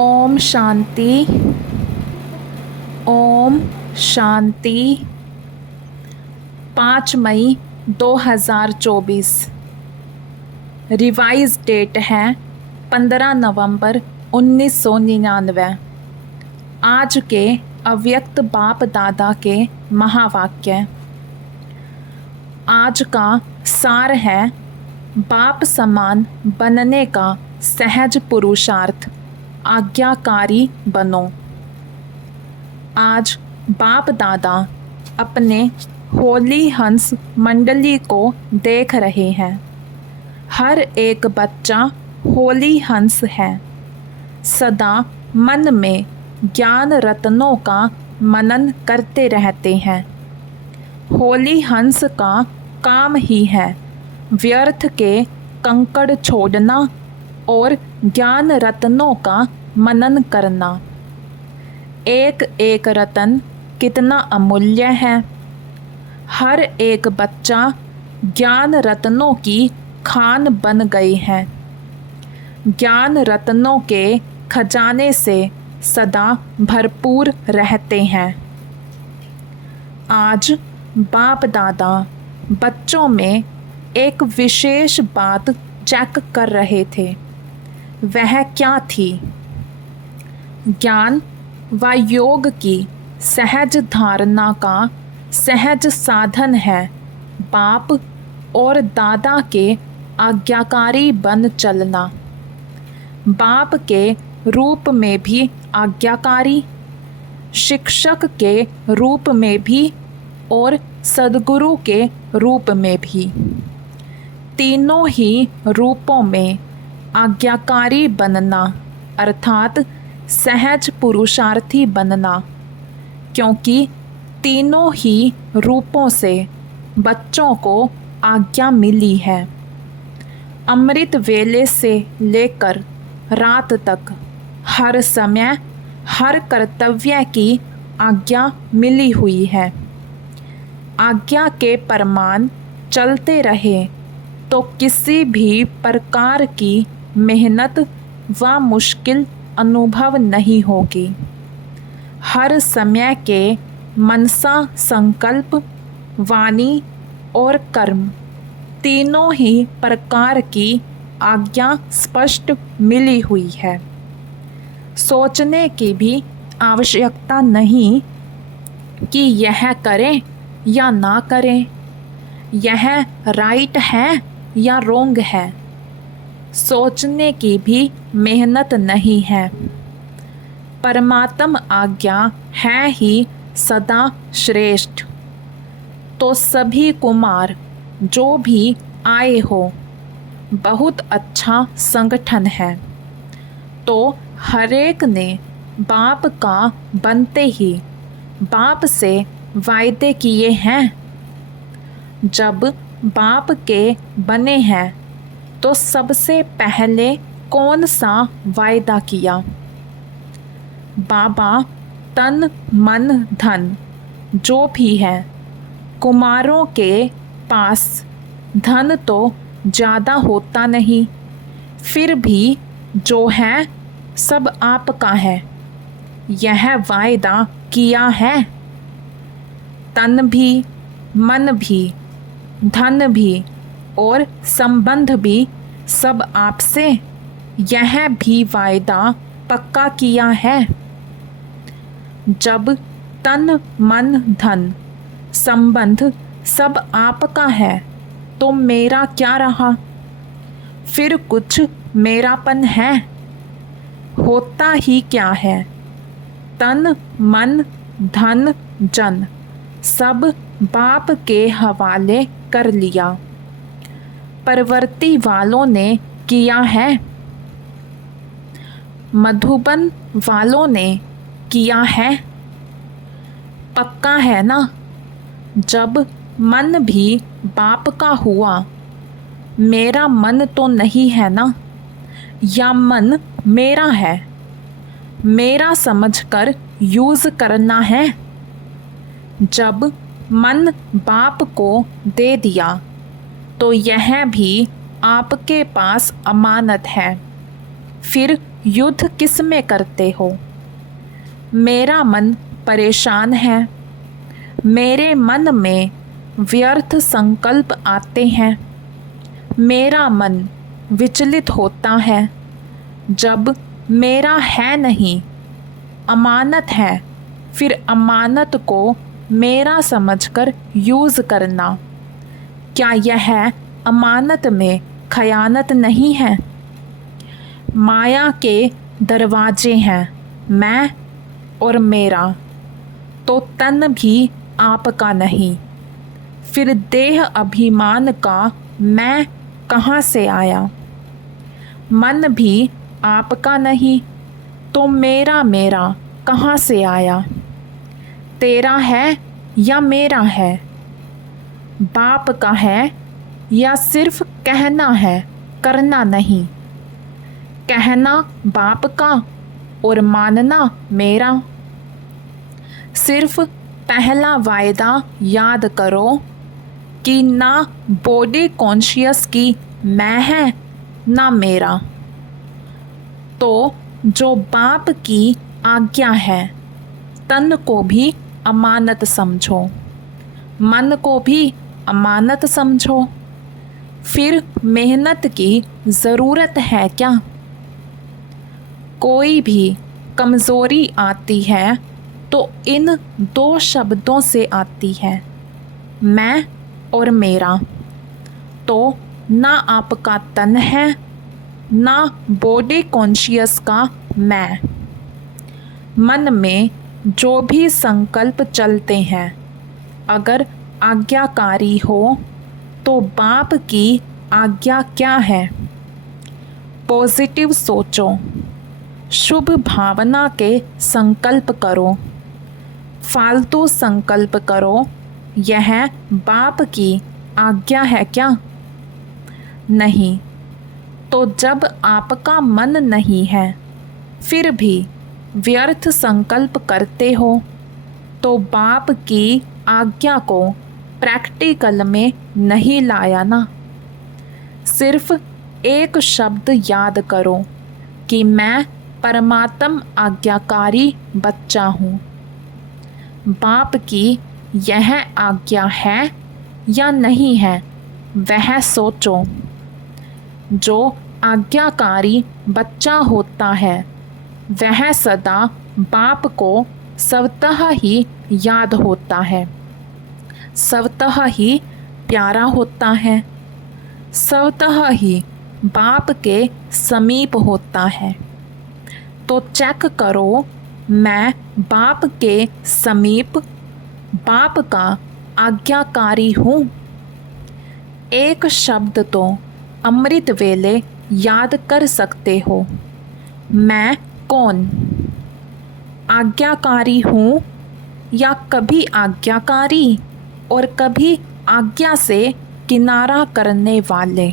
ओम शांति। ओम शांति। 5 मई 2024। Revise date है 15 नवंबर 1999। आज के अव्यक्त बाप दादा के महावाक्य। आज का सार है बाप समान बनने का सहज पुरुषार्थ। आज्ञाकारी बनो। आज बाप दादा अपने होली हंस मंडली को देख रहे हैं। हर एक बच्चा होली हंस है। सदा मन में ज्ञान रत्नों का मनन करते रहते हैं। होली हंस का काम ही है व्यर्थ के कंकड़ छोड़ना और ज्ञान रत्नों का मनन करना। एक एक रतन कितना अमूल्य है। हर एक बच्चा ज्ञान रत्नों की खान बन गई है। ज्ञान रत्नों के खजाने से सदा भरपूर रहते हैं। आज बाप दादा बच्चों में एक विशेष बात चेक कर रहे थे। वह क्या थी? ज्ञान व योग की सहज धारणा का सहज साधन है बाप और दादा के आज्ञाकारी बन चलना। बाप के रूप में भी आज्ञाकारी, शिक्षक के रूप में भी और सद्गुरु के रूप में भी। तीनों ही रूपों में आज्ञाकारी बनना अर्थात सहज पुरुषार्थी बनना, क्योंकि तीनों ही रूपों से बच्चों को आज्ञा मिली है। अमृत वेले से लेकर रात तक हर समय हर कर्तव्य की आज्ञा मिली हुई है। आज्ञा के परमान चलते रहे तो किसी भी प्रकार की मेहनत व मुश्किल अनुभव नहीं होगी। हर समय के मनसा संकल्प, वाणी और कर्म तीनों ही प्रकार की आज्ञा स्पष्ट मिली हुई है। सोचने की भी आवश्यकता नहीं कि यह करें या ना करें, यह राइट है या रोंग है। सोचने की भी मेहनत नहीं है। परमात्म आज्ञा है ही सदा श्रेष्ठ। तो सभी कुमार जो भी आए हो, बहुत अच्छा संगठन है। तो हरेक ने बाप का बनते ही बाप से वायदे किए हैं। जब बाप के बने हैं तो सबसे पहले कौन सा वायदा किया? बाबा तन मन धन जो भी है, कुमारों के पास धन तो ज़्यादा होता नहीं, फिर भी जो है सब आपका है, यह वायदा किया है। तन भी, मन भी, धन भी और संबंध भी सब आपसे, यह भी वायदा पक्का किया है। जब तन मन धन संबंध सब आपका है तो मेरा क्या रहा? फिर कुछ मेरापन है? होता ही क्या है? तन मन धन जन सब बाप के हवाले कर लिया। परवर्ती वालों ने किया है, मधुबन वालों ने किया है। पक्का है ना? जब मन भी बाप का हुआ, मेरा मन तो नहीं है ना, या मन मेरा है, मेरा समझकर यूज़ करना है। जब मन बाप को दे दिया तो यह भी आपके पास अमानत है। फिर युद्ध किस में करते हो। मेरा मन परेशान है, मेरे मन में व्यर्थ संकल्प आते हैं। मेरा मन विचलित होता है जब मेरा है नहीं, अमानत है, फिर अमानत को मेरा समझकर यूज़ करना, क्या यह अमानत में खयानत नहीं है। माया के दरवाजे हैं मैं और मेरा, तो तन भी आपका नहीं, फिर देह अभिमान का मैं कहाँ से आया। मन भी आपका नहीं, तो मेरा मेरा कहाँ से आया। तेरा है या मेरा है, बाप का है या सिर्फ कहना है, करना नहीं। कहना बाप का और मानना मेरा। सिर्फ पहला वायदा याद करो कि ना बॉडी कॉन्शियस की मैं है ना मेरा। तो जो बाप की आज्ञा है, तन को भी अमानत समझो, मन को भी अमानत समझो। फिर मेहनत की ज़रूरत है क्या। कोई भी कमज़ोरी आती है तो इन दो शब्दों से आती है, मैं और मेरा। तो ना आपका तन है ना बॉडी कॉन्शियस का मैं। मन में जो भी संकल्प चलते हैं, अगर आज्ञाकारी हो तो बाप की आज्ञा क्या है। पॉजिटिव सोचो, शुभ भावना के संकल्प करो। फालतू संकल्प करो, यह बाप की आज्ञा है क्या। नहीं, तो जब आपका मन नहीं है फिर भी व्यर्थ संकल्प करते हो, तो बाप की आज्ञा को प्रैक्टिकल में नहीं लाया ना। सिर्फ एक शब्द याद करो कि मैं परमात्म आज्ञाकारी बच्चा हूँ। बाप की यह आज्ञा है या नहीं है, वह सोचो। जो आज्ञाकारी बच्चा होता है वह सदा बाप को स्वतः ही याद होता है, स्वतः ही प्यारा होता है, स्वतः ही बाप के समीप होता है। तो चेक करो, मैं बाप के समीप, बाप का आज्ञाकारी हूँ। एक शब्द तो अमृत वेले याद कर सकते हो, मैं कौन। आज्ञाकारी हूँ या कभी आज्ञाकारी और कभी आज्ञा से किनारा करने वाले।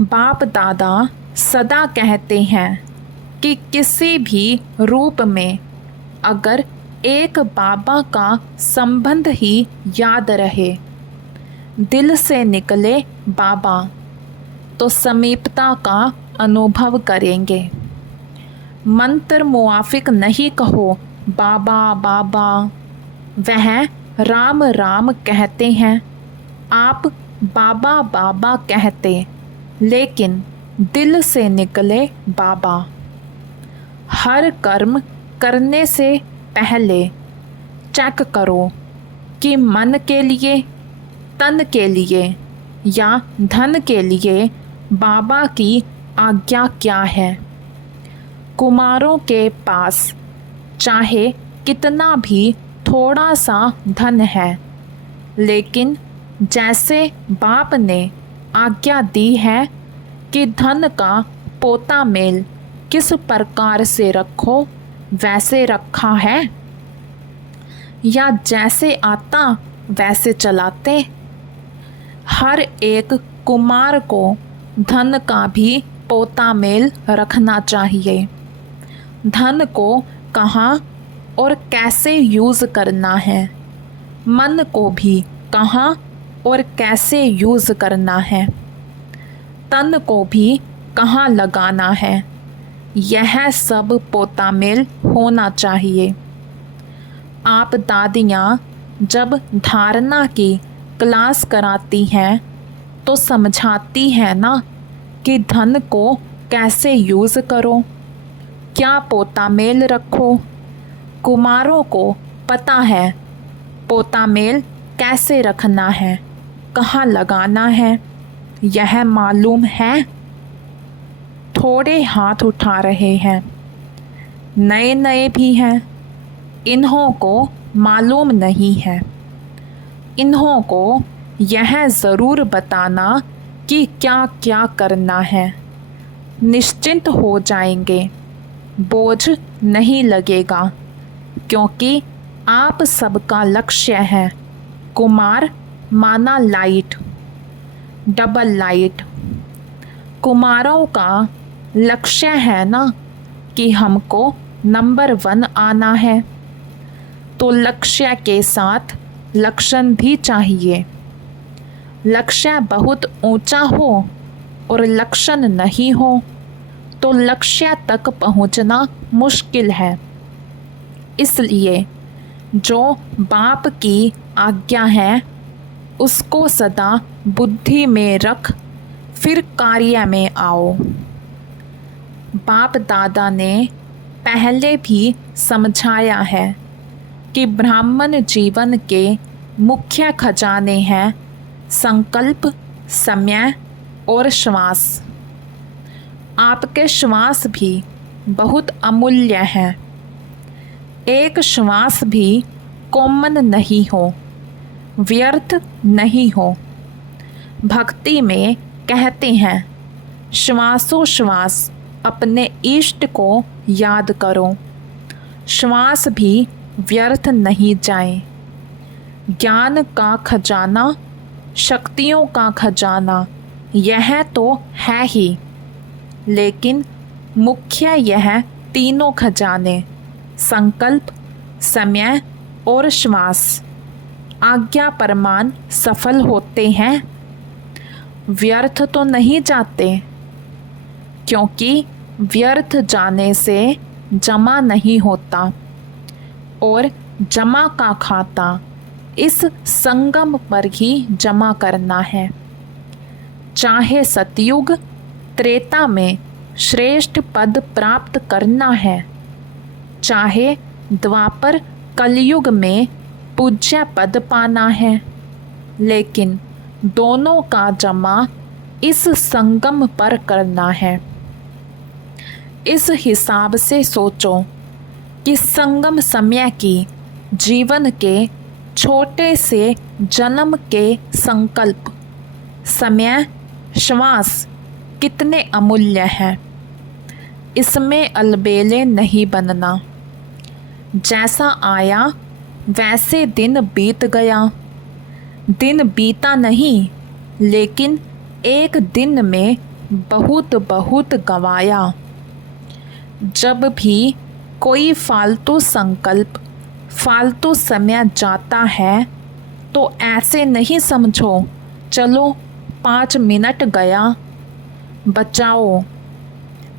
बाप दादा सदा कहते हैं कि किसी भी रूप में अगर एक बाबा का संबंध ही याद रहे, दिल से निकले बाबा, तो समीपता का अनुभव करेंगे। मंत्र मुआफिक नहीं कहो बाबा बाबा, वह राम राम कहते हैं, आप बाबा बाबा कहते, लेकिन दिल से निकले बाबा। हर कर्म करने से पहले चेक करो कि मन के लिए, तन के लिए या धन के लिए बाबा की आज्ञा क्या है। कुमारों के पास चाहे कितना भी थोड़ा सा धन है, लेकिन जैसे बाप ने आज्ञा दी है कि धन का पोता मेल किस प्रकार से रखो, वैसे रखा है, या जैसे आता वैसे चलाते। हर एक कुमार को धन का भी पोता मेल रखना चाहिए। धन को कहाँ और कैसे यूज़ करना है, मन को भी कहाँ और कैसे यूज़ करना है, तन को भी कहाँ लगाना है, यह सब पोता मेल होना चाहिए। आप दादियाँ जब धारणा की क्लास कराती हैं तो समझाती हैं ना कि धन को कैसे यूज़ करो, क्या पोता मेल रखो। कुमारों को पता है पोता मेल कैसे रखना है, कहाँ लगाना है, यह मालूम है। थोड़े हाथ उठा रहे हैं, नए नए भी हैं, इन्हों को मालूम नहीं है। इन्हों को यह ज़रूर बताना कि क्या क्या करना है, निश्चिंत हो जाएंगे, बोझ नहीं लगेगा, क्योंकि आप सबका लक्ष्य है कुमार माना लाइट, डबल लाइट। कुमारों का लक्ष्य है ना कि हमको नंबर 1 आना है, तो लक्ष्य के साथ लक्षण भी चाहिए। लक्ष्य बहुत ऊंचा हो और लक्षण नहीं हो तो लक्ष्य तक पहुंचना मुश्किल है। इसलिए जो बाप की आज्ञा है उसको सदा बुद्धि में रख, फिर कार्य में आओ। बाप दादा ने पहले भी समझाया है कि ब्राह्मण जीवन के मुख्य खजाने हैं संकल्प, समय और श्वास। आपके श्वास भी बहुत अमूल्य हैं। एक श्वास भी कॉमन नहीं हो, व्यर्थ नहीं हो। भक्ति में कहते हैं श्वासोश्वास अपने इष्ट को याद करो, श्वास भी व्यर्थ नहीं जाए। ज्ञान का खजाना, शक्तियों का खजाना यह तो है ही, लेकिन मुख्य यह तीनों खजाने संकल्प, समय और श्वास आज्ञा परमान सफल होते हैं, व्यर्थ तो नहीं जाते, क्योंकि व्यर्थ जाने से जमा नहीं होता और जमा का खाता इस संगम पर ही जमा करना है। चाहे सतयुग त्रेता में श्रेष्ठ पद प्राप्त करना है, चाहे द्वापर कलयुग में पूज्य पद पाना है, लेकिन दोनों का जमा इस संगम पर करना है। इस हिसाब से सोचो कि संगम समय की जीवन के छोटे से जन्म के संकल्प, समय, श्वास कितने अमूल्य हैं। इसमें अलबेले नहीं बनना। जैसा आया वैसे दिन बीत गया। दिन बीता नहीं, लेकिन एक दिन में बहुत बहुत गवाया। जब भी कोई फालतू संकल्प, फालतू समय जाता है तो ऐसे नहीं समझो चलो 5 मिनट गया, बचाओ।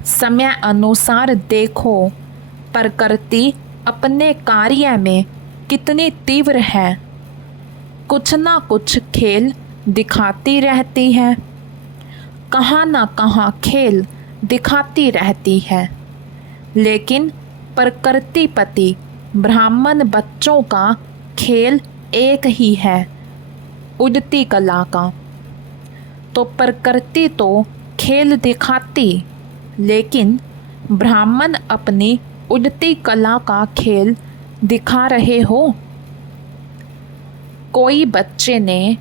समय अनुसार देखो प्रकृति अपने कार्य में कितनी तीव्र है। कुछ ना कुछ खेल दिखाती रहती है, कहाँ ना कहाँ खेल दिखाती रहती है, लेकिन प्रकृतिपति ब्राह्मण बच्चों का खेल एक ही है, उड़ती कला का। तो प्रकृति तो खेल दिखाती, लेकिन ब्राह्मण अपनी उड़ती कला का खेल दिखा रहे हो। कोई बच्चे ने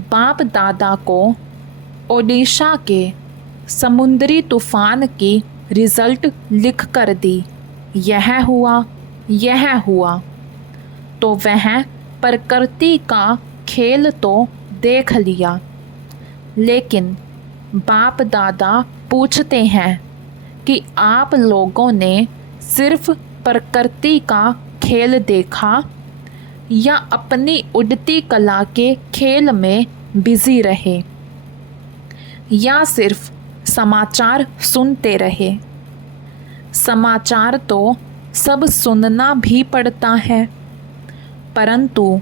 बाप दादा को ओडिशा के समुद्री तूफान की रिज़ल्ट लिख कर दी, यह हुआ, यह हुआ। तो वह प्रकृति का खेल तो देख लिया, लेकिन बाप दादा पूछते हैं कि आप लोगों ने सिर्फ प्रकृति का खेल देखा या अपनी उड़ती कला के खेल में बिजी रहे, या सिर्फ समाचार सुनते रहे। समाचार तो सब सुनना भी पड़ता है, परंतु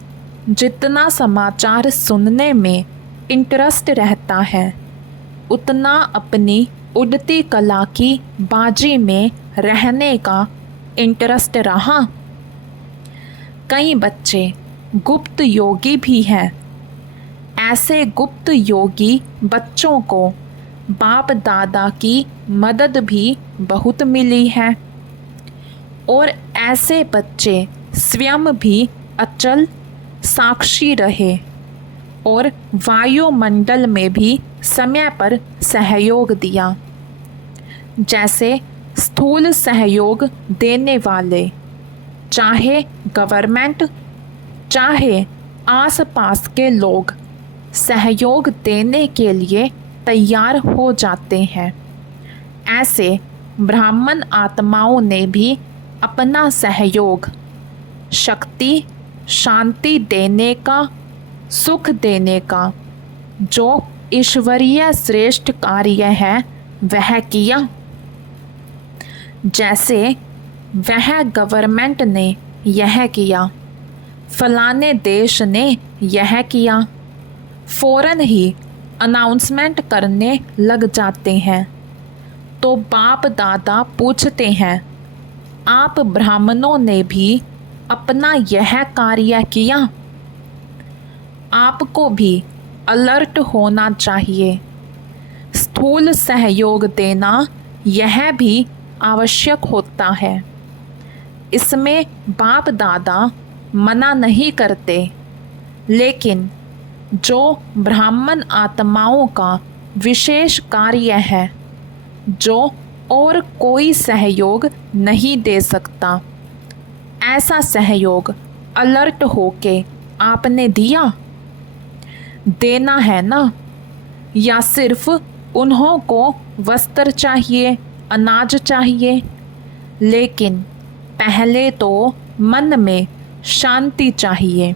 जितना समाचार सुनने में इंटरेस्ट रहता है, उतना अपनी उड़ती कला की बाजी में रहने का इंटरेस्ट रहा। कई बच्चे गुप्त योगी भी हैं। ऐसे गुप्त योगी बच्चों को बाप दादा की मदद भी बहुत मिली है, और ऐसे बच्चे स्वयं भी अचल साक्षी रहे और वायुमंडल में भी समय पर सहयोग दिया। जैसे स्थूल सहयोग देने वाले, चाहे गवर्नमेंट चाहे आसपास के लोग, सहयोग देने के लिए तैयार हो जाते हैं, ऐसे ब्राह्मण आत्माओं ने भी अपना सहयोग शक्ति शांति देने का, सुख देने का, जो ईश्वरीय श्रेष्ठ कार्य है वह किया। जैसे वह गवर्नमेंट ने यह किया, फलाने देश ने यह किया, फौरन ही अनाउंसमेंट करने लग जाते हैं। तो बाप दादा पूछते हैं, आप ब्राह्मणों ने भी अपना यह कार्य किया? आपको भी अलर्ट होना चाहिए। स्थूल सहयोग देना यह भी आवश्यक होता है। इसमें बाप दादा मना नहीं करते, लेकिन जो ब्राह्मण आत्माओं का विशेष कार्य है, जो और कोई सहयोग नहीं दे सकता, ऐसा सहयोग अलर्ट होके आपने दिया? देना है ना? या सिर्फ उन्हों को वस्त्र चाहिए, अनाज चाहिए? लेकिन पहले तो मन में शांति चाहिए,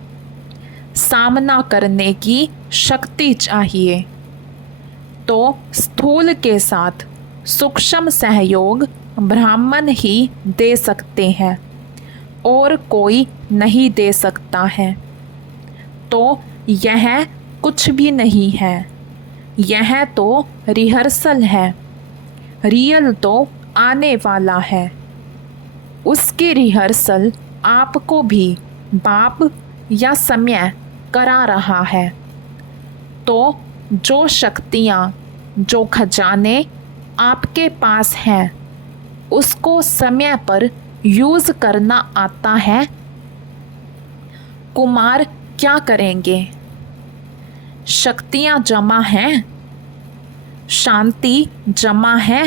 सामना करने की शक्ति चाहिए। तो स्थूल के साथ सूक्ष्म सहयोग ब्राह्मण ही दे सकते हैं और कोई नहीं दे सकता है। तो यह कुछ भी नहीं है, यह तो रिहर्सल है। रियल तो आने वाला है, उसकी रिहर्सल आपको भी बाप या समय करा रहा है। तो जो शक्तियाँ, जो खजाने आपके पास हैं, उसको समय पर यूज़ करना आता है। कुमार क्या करेंगे? शक्तियाँ जमा हैं, शांति जमा है,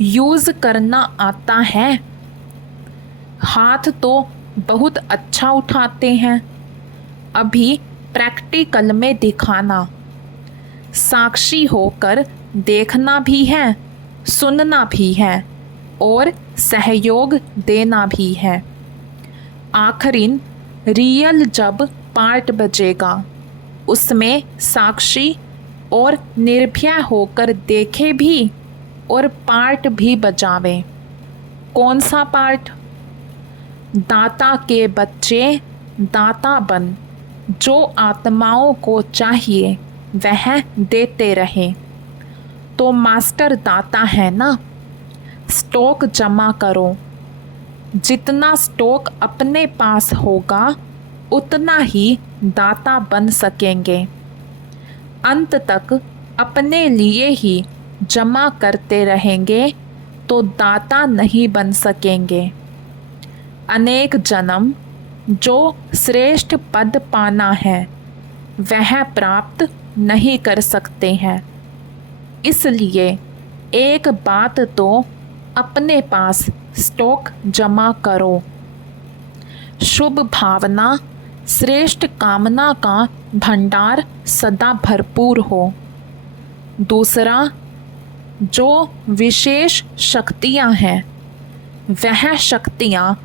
यूज़ करना आता है। हाथ तो बहुत अच्छा उठाते हैं, अभी प्रैक्टिकल में दिखाना, साक्षी होकर देखना भी है, सुनना भी है और सहयोग देना भी है। आखिरीन रियल जब पार्ट बजेगा, उसमें साक्षी और निर्भय होकर देखे भी और पार्ट भी बजावे। कौन सा पार्ट? दाता के बच्चे दाता बन, जो आत्माओं को चाहिए वह देते रहे। तो मास्टर दाता है ना? स्टॉक जमा करो। जितना स्टॉक अपने पास होगा, उतना ही दाता बन सकेंगे। अंत तक अपने लिए ही जमा करते रहेंगे तो दाता नहीं बन सकेंगे। अनेक जन्म जो श्रेष्ठ पद पाना है, वह प्राप्त नहीं कर सकते हैं। इसलिए एक बात तो अपने पास स्टॉक जमा करो। शुभ भावना, श्रेष्ठ कामना का भंडार सदा भरपूर हो। दूसरा, जो विशेष शक्तियाँ हैं, वह शक्तियाँ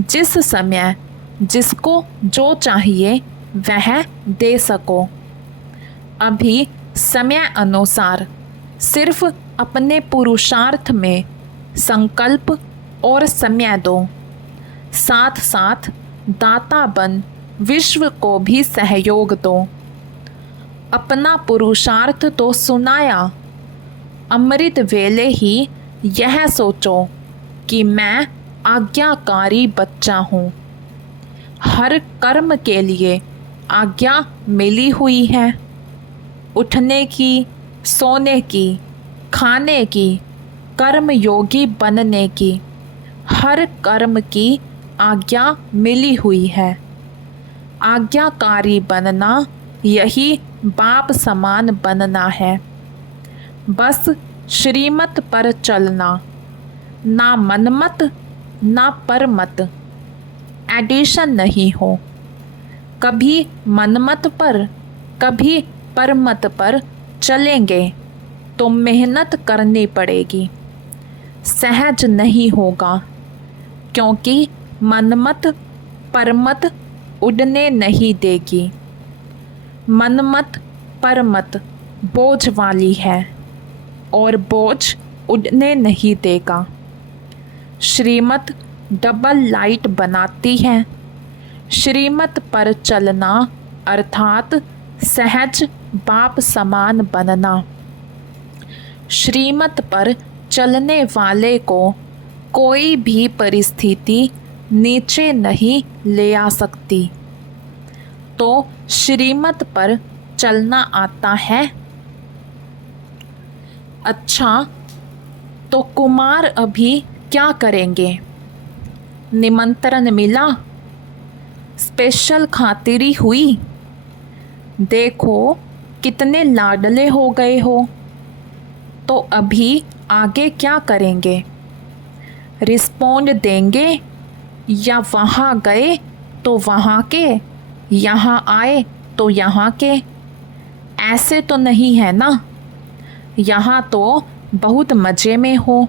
जिस समय जिसको जो चाहिए वह दे सको। अभी समय अनुसार सिर्फ अपने पुरुषार्थ में संकल्प और समय दो, साथ साथ दाता बन विश्व को भी सहयोग दो। अपना पुरुषार्थ तो सुनाया, अमृत वेले ही यह सोचो कि मैं आज्ञाकारी बच्चा हूँ। हर कर्म के लिए आज्ञा मिली हुई है, उठने की, सोने की, खाने की, कर्म योगी बनने की, हर कर्म की आज्ञा मिली हुई है। आज्ञाकारी बनना यही बाप समान बनना है। बस श्रीमत पर चलना, ना मनमत ना परमत, एडिशन नहीं हो। कभी मनमत पर कभी परमत पर चलेंगे तो मेहनत करनी पड़ेगी, सहज नहीं होगा, क्योंकि मनमत परमत उड़ने नहीं देगी। मनमत परमत बोझ वाली है और बोझ उड़ने नहीं देगा। श्रीमत डबल लाइट बनाती है। श्रीमत पर चलना अर्थात सहज बाप समान बनना। श्रीमत पर चलने वाले को कोई भी परिस्थिति नीचे नहीं ले आ सकती। तो श्रीमत पर चलना आता है। अच्छा, तो कुमार अभी क्या करेंगे? निमंत्रण मिला, स्पेशल खातिरी हुई। देखो कितने लाडले हो गए हो। तो अभी आगे क्या करेंगे? रिस्पॉन्ड देंगे या वहाँ गए तो वहाँ के, यहाँ आए तो यहाँ के? ऐसे तो नहीं है ना। यहाँ तो बहुत मज़े में हो,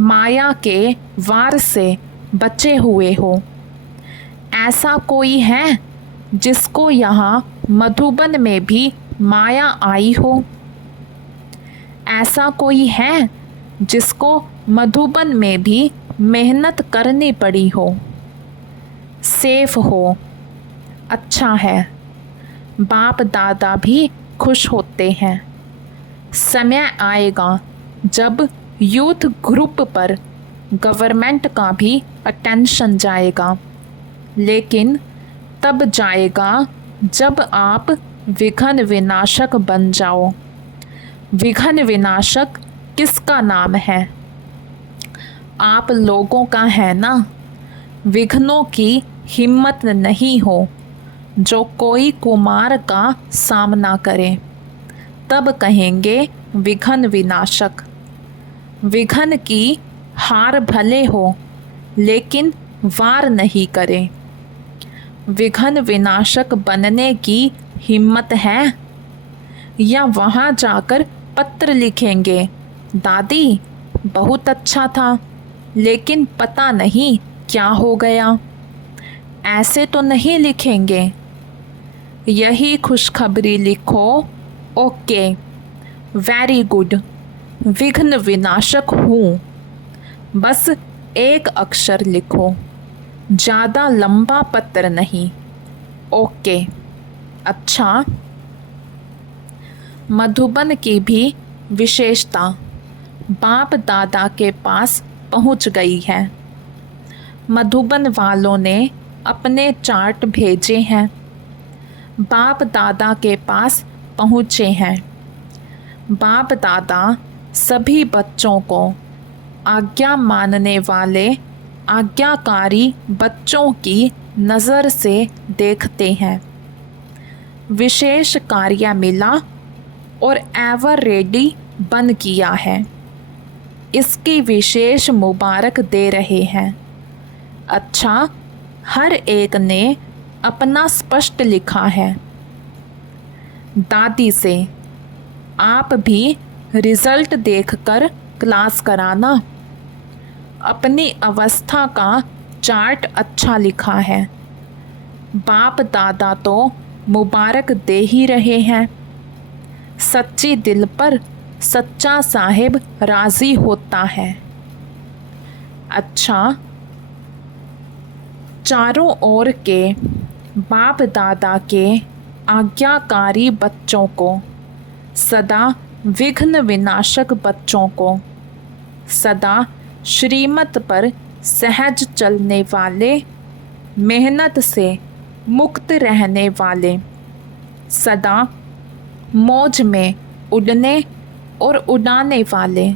माया के वार से बचे हुए हो। ऐसा कोई है जिसको यहाँ मधुबन में भी माया आई हो? ऐसा कोई है जिसको मधुबन में भी मेहनत करनी पड़ी हो? सेफ हो, अच्छा है। बाप दादा भी खुश होते हैं। समय आएगा जब यूथ ग्रुप पर गवर्नमेंट का भी अटेंशन जाएगा, लेकिन तब जाएगा जब आप विघ्न विनाशक बन जाओ। विघ्न विनाशक किसका नाम है? आप लोगों का है ना। विघ्नों की हिम्मत नहीं हो जो कोई कुमार का सामना करे, तब कहेंगे विघ्न विनाशक। विघ्न की हार भले हो लेकिन वार नहीं करे। विघ्न विनाशक बनने की हिम्मत है या वहाँ जाकर पत्र लिखेंगे, दादी बहुत अच्छा था लेकिन पता नहीं क्या हो गया? ऐसे तो नहीं लिखेंगे। यही खुशखबरी लिखो। ओके, वेरी गुड, विघ्न विनाशक हूँ। बस एक अक्षर लिखो, ज़्यादा लंबा पत्र नहीं। ओके, अच्छा। मधुबन की भी विशेषता बाप दादा के पास पहुंच गई है। मधुबन वालों ने अपने चार्ट भेजे हैं, बाप दादा के पास पहुँचे हैं। बाप दादा सभी बच्चों को आज्ञा मानने वाले आज्ञाकारी बच्चों की नज़र से देखते हैं। विशेष कार्य मिला और एवर रेडी बन किया है, इसकी विशेष मुबारक दे रहे हैं। अच्छा, हर एक ने अपना स्पष्ट लिखा है। दादी से आप भी रिज़ल्ट देखकर क्लास कराना। अपनी अवस्था का चार्ट अच्छा लिखा है। बाप दादा तो मुबारक दे ही रहे हैं। सच्ची दिल पर सच्चा साहिब राज़ी होता है। अच्छा, चारों ओर के बाप दादा के आज्ञाकारी बच्चों को, सदा विघ्न विनाशक बच्चों को, सदा श्रीमत पर सहज चलने वाले, मेहनत से मुक्त रहने वाले, सदा मौज में उड़ने और उड़ाने वाले,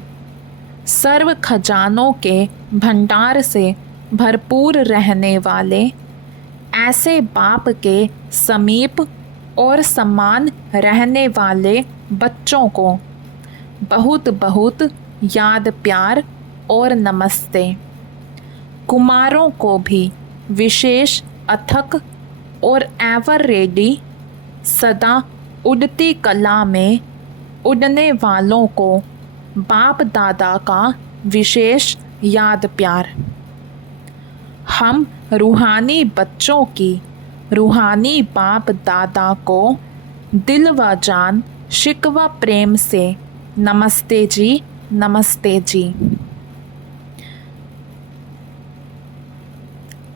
सर्व खजानों के भंडार से भरपूर रहने वाले, ऐसे बाप के समीप और समान रहने वाले बच्चों को बहुत बहुत याद प्यार और नमस्ते। कुमारों को भी विशेष अथक और एवर रेडी, सदा उड़ती कला में उड़ने वालों को बाप दादा का विशेष याद प्यार। हम रूहानी बच्चों की रूहानी बाप दादा को दिल व जान शिकवा प्रेम से नमस्ते जी, नमस्ते जी।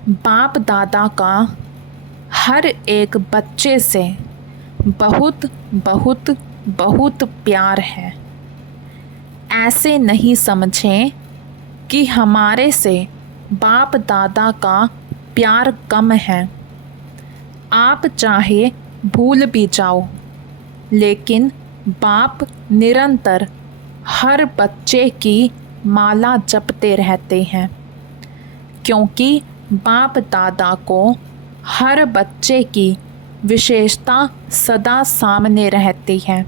बाप दादा का हर एक बच्चे से बहुत बहुत बहुत प्यार है। ऐसे नहीं समझें कि हमारे से बाप दादा का प्यार कम है। आप चाहे भूल भी जाओ, लेकिन बाप निरंतर हर बच्चे की माला जपते रहते हैं, क्योंकि बाप दादा को हर बच्चे की विशेषता सदा सामने रहती है।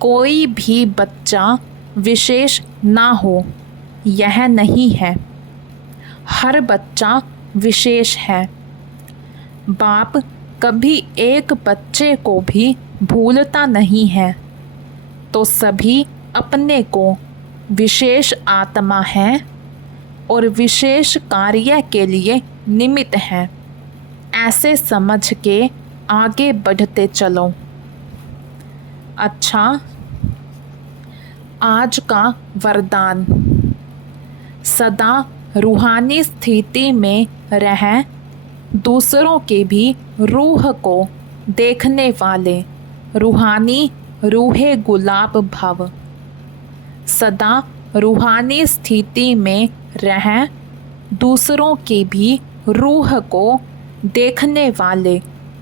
कोई भी बच्चा विशेष ना हो, यह नहीं है। हर बच्चा विशेष है। बाप कभी एक बच्चे को भी भूलता नहीं है, तो सभी अपने को विशेष आत्मा है और विशेष कार्य के लिए निमित्त हैं, ऐसे समझ के आगे बढ़ते चलो। अच्छा, आज का वरदान। सदा रूहानी स्थिति में रह दूसरों के भी रूह को देखने वाले रूहानी रूहे गुलाब भव। सदा रूहानी स्थिति में रह दूसरों की भी रूह को देखने वाले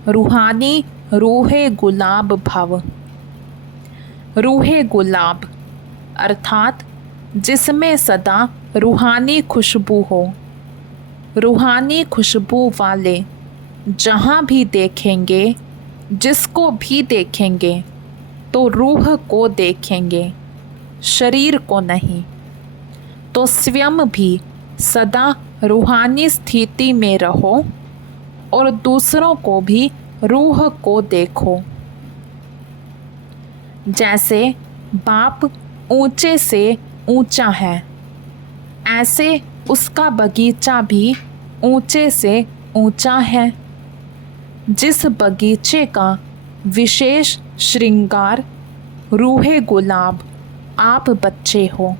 रूहानी रूहे गुलाब भव। रूहे गुलाब अर्थात जिसमें सदा रूहानी खुशबू हो। रूहानी खुशबू वाले जहाँ भी देखेंगे, जिसको भी देखेंगे, तो रूह को देखेंगे, शरीर को नहीं। तो स्वयं भी सदा रूहानी स्थिति में रहो और दूसरों को भी रूह को देखो। जैसे बाप ऊंचे से ऊंचा है, ऐसे उसका बगीचा भी ऊंचे से ऊंचा है। जिस बगीचे का विशेष श्रृंगार रूहे गुलाब आप बच्चे हो।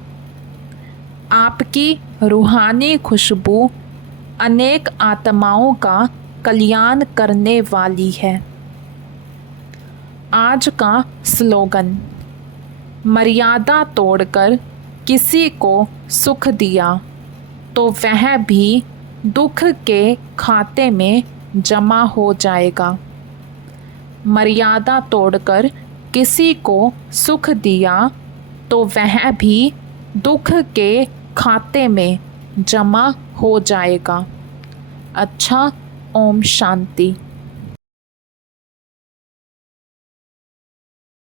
आपकी रूहानी खुशबू अनेक आत्माओं का कल्याण करने वाली है। आज का स्लोगन। मर्यादा तोड़कर किसी को सुख दिया तो वह भी दुख के खाते में जमा हो जाएगा। मर्यादा तोड़कर किसी को सुख दिया तो वह भी दुख के खाते में जमा हो जाएगा। अच्छा, ओम शांति।